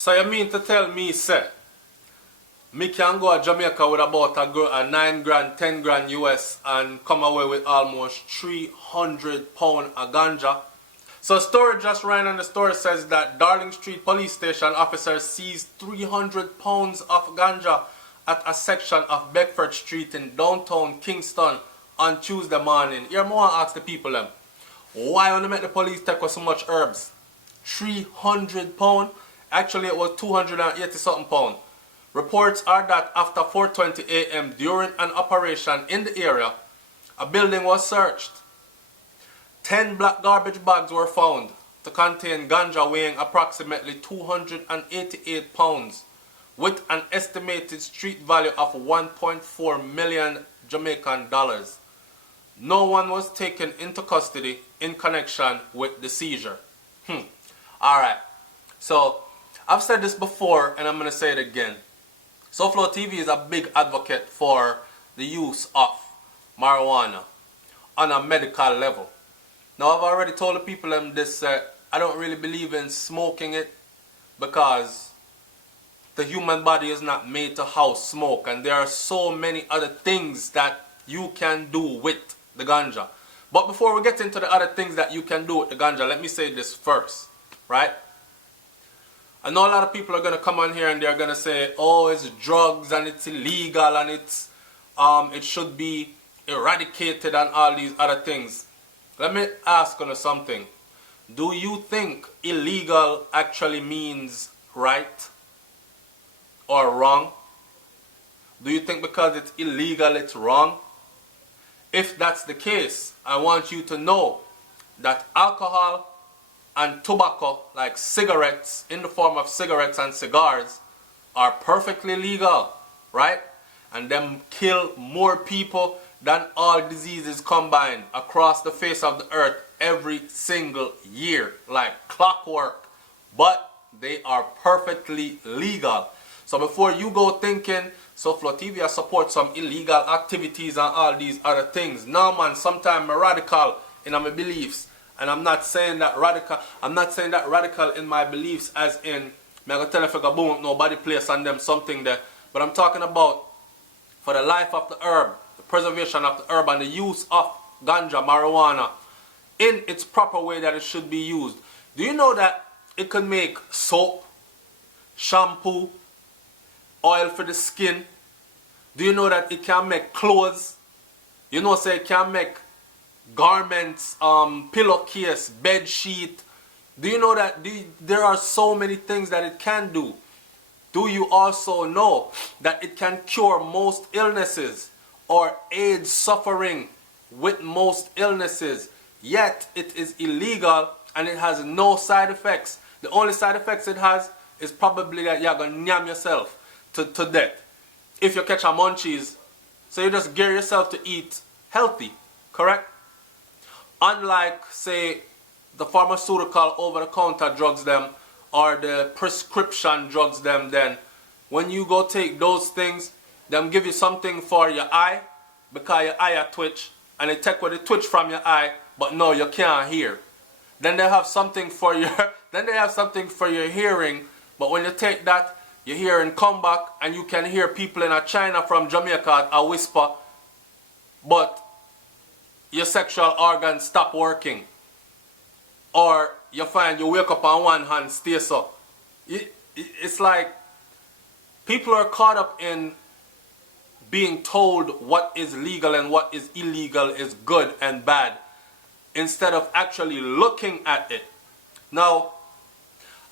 So you mean to tell me, say, me can go to Jamaica with about a 9 grand, 10 grand US and come away with almost 300 pound of ganja? So a story just ran on the story says that Darling Street police station officers seized 300 pounds of ganja at a section of Beckford Street in downtown Kingston on Tuesday morning. Here I want to ask the people them, why want to make the police take so much herbs? 300 pound? Actually it was 280 something pound. Reports are that after 4:20 a.m. during an operation in the area, a building was searched. 10 black garbage bags were found to contain ganja weighing approximately 288 pounds with an estimated street value of 1.4 million Jamaican dollars. No one was taken into custody in connection with the seizure. Alright, so I've said this before and I'm going to say it again. SouFLoTV is a big advocate for the use of marijuana on a medical level. Now I've already told the people this, I don't really believe in smoking it because the human body is not made to house smoke, and there are so many other things that you can do with the ganja. But before we get into the other things that you can do with the ganja, let me say this first, right? I know a lot of people are going to come on here and they're going to say, oh, it's drugs and it's illegal and it's it should be eradicated and all these other things. Let me ask you something. Do you think illegal actually means right or wrong? Do you think because it's illegal it's wrong? If that's the case, I want you to know that alcohol and tobacco, like cigarettes, in the form of cigarettes and cigars, are perfectly legal, right? And them kill more people than all diseases combined across the face of the earth every single year, like clockwork. But they are perfectly legal. So before you go thinking SouFLoTV support some illegal activities and all these other things, no man, sometimes I'm radical in my beliefs. And I'm not saying that radical in my beliefs as in I'm gonna tell you if I go boom up nobody place on them something there. But I'm talking about for the life of the herb, the preservation of the herb and the use of ganja, marijuana in its proper way that it should be used. Do you know that it can make soap, shampoo, oil for the skin? Do you know that it can make clothes? You know, say it can make garments, pillowcase, bed sheet. Do you know that there are so many things that it can do? Do you also know that it can cure most illnesses or aid suffering with most illnesses? Yet it is illegal and it has no side effects. The only side effects it has is probably that you're going to yam yourself to death if you catch a munchies. So you just gear yourself to eat healthy, correct? Unlike, say, the pharmaceutical over-the-counter drugs them or the prescription drugs them, then when you go take those things, them give you something for your eye because your eye are twitch, and they take away the twitch from your eye, but no, you can't hear. Then they have something for your hearing, but when you take that, your hearing come back and you can hear people in China from Jamaica a whisper, but your sexual organs stop working. Or you find you wake up on one hand, stay so. It's like people are caught up in being told what is legal and what is illegal is good and bad, instead of actually looking at it. Now,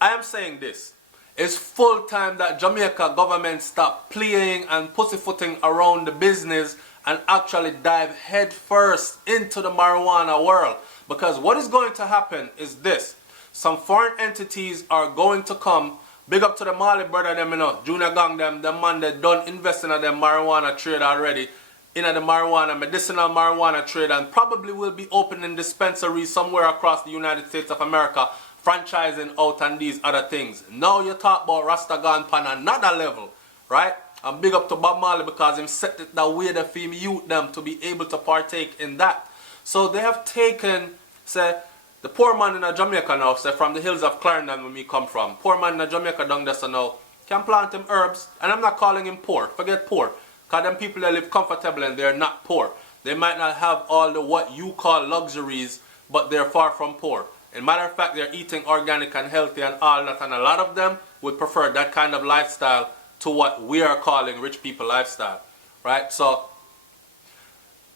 I am saying this. It's full time that Jamaica government stop playing and pussyfooting around the business and actually dive head first into the marijuana world. Because what is going to happen is this. Some foreign entities are going to come. Big up to the Mali brother them, you know, Junior Gang them, the man that done invest in them marijuana trade already. In the marijuana, medicinal marijuana trade, and probably will be opening dispensaries somewhere across the United States of America, franchising out and these other things. Now you talk about Rastagan pan another level, right? And big up to Bob Marley because him set it that way that for him youth them to be able to partake in that. So they have taken, say, The poor man in Jamaica now, say from the hills of Clarendon where me come from, poor man in Jamaica down there so now, can plant him herbs, and I'm not calling him poor, forget poor, because them people that live comfortable and they're not poor. They might not have all the what you call luxuries, but they're far from poor. In matter of fact, they're eating organic and healthy and all that, and a lot of them would prefer that kind of lifestyle to what we are calling rich people lifestyle, right? So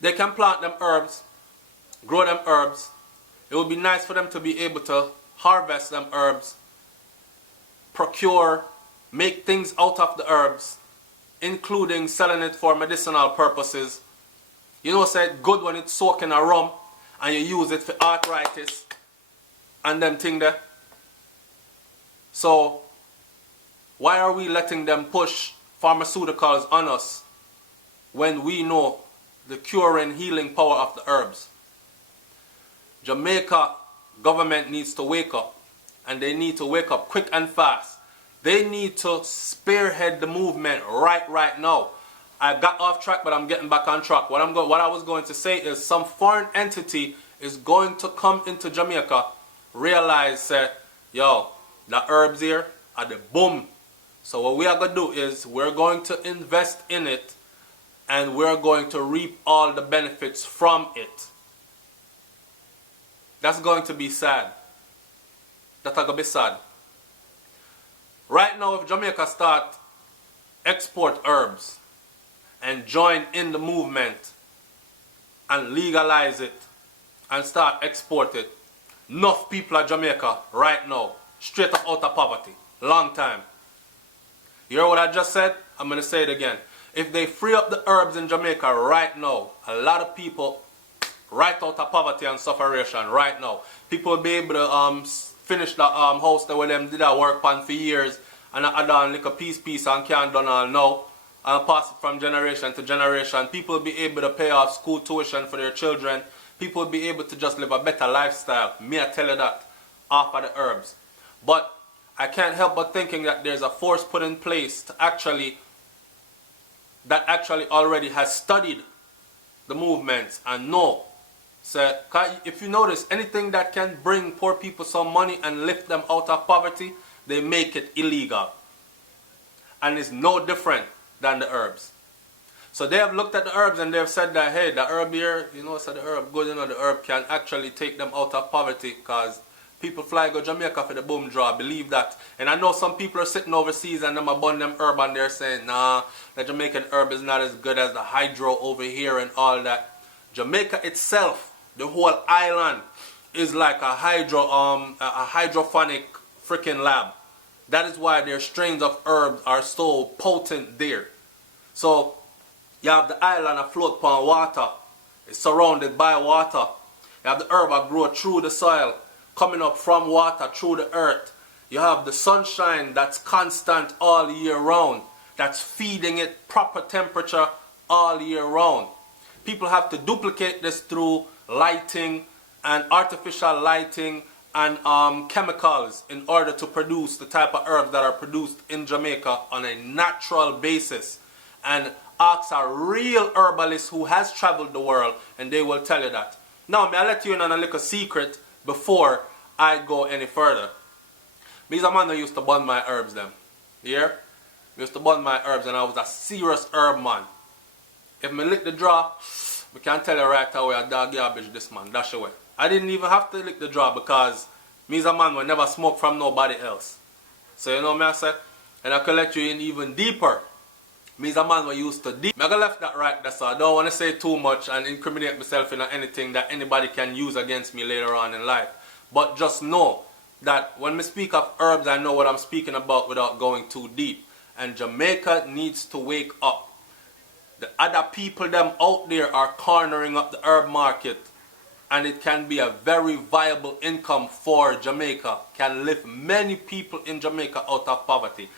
they can plant them herbs, grow them herbs. It would be nice for them to be able to harvest them herbs, procure, make things out of the herbs, including selling it for medicinal purposes. You know, say it's good when it's soaked in a rum and you use it for arthritis and them thing there. So why are we letting them push pharmaceuticals on us when we know the curing, healing power of the herbs? Jamaica government needs to wake up, and they need to wake up quick and fast. They need to spearhead the movement right now. I got off track, but I'm getting back on track. What I was going to say is some foreign entity is going to come into Jamaica, realize that, yo, the herbs here are the boom. So what we are going to do is we're going to invest in it, and we're going to reap all the benefits from it. That's going to be sad. That's going to be sad. Right now, if Jamaica start export herbs and join in the movement and legalize it and start export it, enough people at Jamaica right now, straight up out of poverty. Long time. You hear what I just said? I'm going to say it again. If they free up the herbs in Jamaica right now, a lot of people right out of poverty and sufferation right now. People will be able to finish the house that where them did that work on for years and add on like a piece and can't done all now and pass it from generation to generation. People will be able to pay off school tuition for their children. People will be able to just live a better lifestyle. Me, I tell you that, off of the herbs. But I can't help but thinking that there's a force put in place to actually already has studied the movements and know. So if you notice, anything that can bring poor people some money and lift them out of poverty, they make it illegal. And it's no different than the herbs. So they have looked at the herbs and they have said that, hey, the herb here, you know, so the herb good, you know, the herb can actually take them out of poverty, because people fly go Jamaica for the boom draw, believe that. And I know some people are sitting overseas and them abund them herb and they're saying, nah, the Jamaican herb is not as good as the hydro over here and all that. Jamaica itself, the whole island, is like a hydrophonic freaking lab. That is why their strains of herbs are so potent there. So you have the island afloat upon water. It's surrounded by water. You have the herb that grow through the soil, coming up from water through the earth. You have the sunshine that's constant all year round, that's feeding it proper temperature all year round. People have to duplicate this through lighting and artificial lighting and chemicals in order to produce the type of herbs that are produced in Jamaica on a natural basis. And ask a real herbalist who has traveled the world and they will tell you that. Now, may I let you in on a little secret before I go any further. Me as a man who used to burn my herbs them. You hear? I used to burn my herbs and I was a serious herb man. If me lick the draw, we can tell you right away a dog garbage this man, dash away. I didn't even have to lick the draw because me as a man will never smoke from nobody else. So you know me I say? And I could let you in even deeper. Me as a man who used to deep. I left that right there, so I don't want to say too much and incriminate myself in anything that anybody can use against me later on in life. But just know that when we speak of herbs, I know what I'm speaking about without going too deep. And Jamaica needs to wake up. The other people them out there are cornering up the herb market, and it can be a very viable income for Jamaica. Can lift many people in Jamaica out of poverty.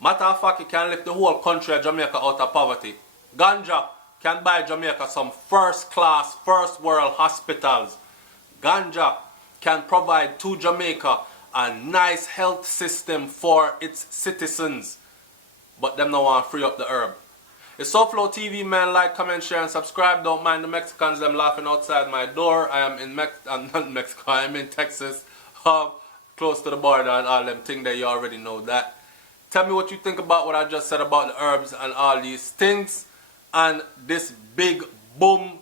Matter of fact, it can lift the whole country of Jamaica out of poverty. Ganja can buy Jamaica some first class, first world hospitals. Ganja can provide to Jamaica a nice health system for its citizens. But them no want to free up the herb. It's SouFLoTV, man. Like, comment, share, and subscribe. Don't mind the Mexicans, them laughing outside my door. I am in I'm not in Mexico, I'm in Texas. Close to the border and all them things that you already know that. Tell me what you think about what I just said about the herbs and all these things. And this big boom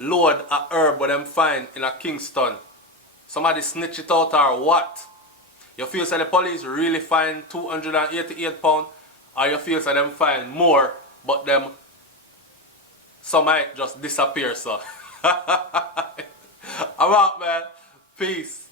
load of herb what them find in a Kingston. Somebody snitch it out or what? You feel that the police really find 288 pounds? Or you feel that them find more, but them some might just disappear, so. I'm out, man. Peace.